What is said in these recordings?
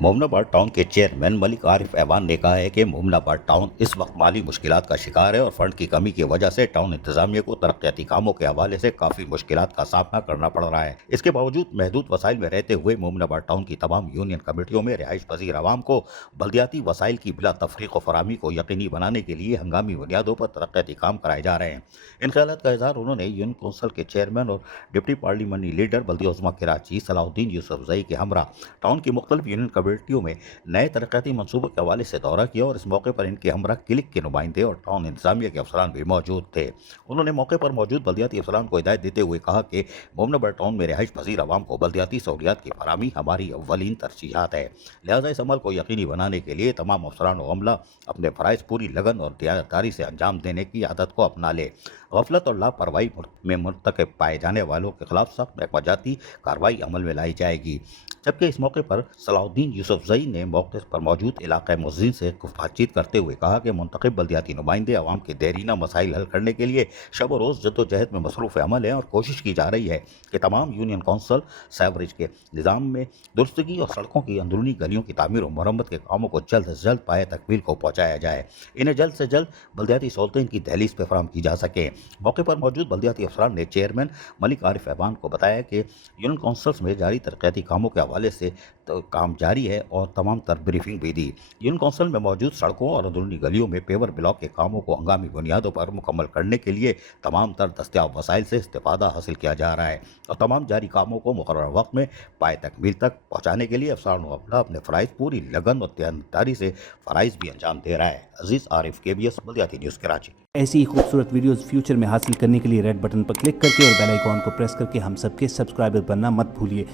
मोमनाबाद town के chairman Malik Arif ऐवान ने कहा है कि मोमनाबाद टाउन इस वक्त माली मुश्किलात का शिकार है और फंड की कमी की वजह से टाउन इंतजामिया को तरक्याती कामों के हवाले से काफ़ी मुश्किलात का सामना करना पड़ रहा है। इसके बावजूद महदूद वसाइल में रहते हुए मोमनाबाद टाउन की तमाम यूनियन कमेटियों में रिहाइश पजीर आवाम को बल्दियाती वसाइल की बिला तफरीक व फराहमी को यकीनी बनाने के लिए हंगामी बुनियादों पर तरक्याती काम कराए जा रहे हैं। इन ख्यालात का इजहार उन्होंने यूनियन कौंसिल के चेयरमैन और डिप्टी पार्लियामानी लीडर बल्दिया उज़्मा कराची सलाउद्दीन यूसुफजई के हमरा टाउन की मुख्तलिफ यूनियन कमेटियों में नए तरक्याती मनसूबों के हवाले से दौरा किया और इस मौके पर इनके हमरा क्लिक के नुमाइंदे और टाउन इंतजामिया के अफसरान भी मौजूद थे। उन्होंने मौके पर मौजूद बल्दियाती अफसरान को हिदायत देते हुए कहा कि मोमनाबाद टाउन में रिहाइश पजीर आवाम को बल्दियाती सहूलियात की फराहमी हमारी अव्वलीन तरजीहात है। लिहाजा इस अमल को यकीनी बनाने के लिए तमाम अफसरान और अमला अपने फ़राइज़ पूरी लगन और दियानतदारी से अंजाम देने की आदत को अपना ले। गफलत और लापरवाही में मुर्तकब पाए जाने वालों के खिलाफ सख्त महकमाजाती कार्रवाई अमल में लाई जाएगी। जबकि इस मौके पर सलाउद्दीन यूसुफजई ने मौके पर मौजूद इलाक़ाई मुअज़्ज़िन से बातचीत करते हुए कहा कि मुंतखब बल्दियाती नुमाइंदे आवाम के देरीना मसाइल हल करने के लिए शब रोज़ जद्दोजहद में मसरूफ़ अमल हैं और कोशिश की जा रही है कि तमाम यूनियन कौंसिल सैवरेज के निज़ाम में दुरुस्तगी और सड़कों की अंदरूनी गलियों की तामीर और मरम्मत के कामों को जल्द से जल्द पाए तकमील को पहुँचाया जाए। इन्हें जल्द से जल्द बल्दियाती सहूलतें इनकी दहलीज पर फराहम की जा सकें। मौके पर मौजूद बल्दियाती अफसरान ने चेयरमैन मलिक आरिफ ऐवान को बताया कि यूनियन कौंसिल्स में जारी तरक्याती कामों के हवाले से तो काम जारी है और तमाम तर ब्रीफिंग भी दी। यूनियन कौंसिल में मौजूद सड़कों और अंदरूनी गलियों में पेवर ब्लॉक के कामों को हंगामी बुनियादों पर मुकम्मल करने के लिए तमाम तर दस्तियाब वसाइल से इस्तेफादा हासिल किया जा रहा है और तमाम जारी कामों को मुकर्रर वक्त में पाए तकमील तक पहुँचाने के लिए अफसरान व अमला अपने फ़राइज़ पूरी लगन और दियानतदारी से फ़राइज़ भी अंजाम दे रहा है। अजीज़ आरिफ, KBS बल्दियाती न्यूज़ कराची। ऐसी ही खूबसूरत वीडियोस फ्यूचर में हासिल करने के लिए रेड बटन पर क्लिक करके और बेल आइकॉन को प्रेस करके हम सबके सब्सक्राइबर बनना मत भूलिए।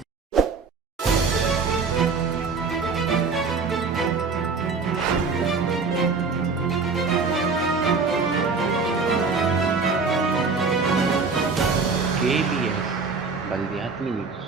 KBS बल्दियाती न्यूज़।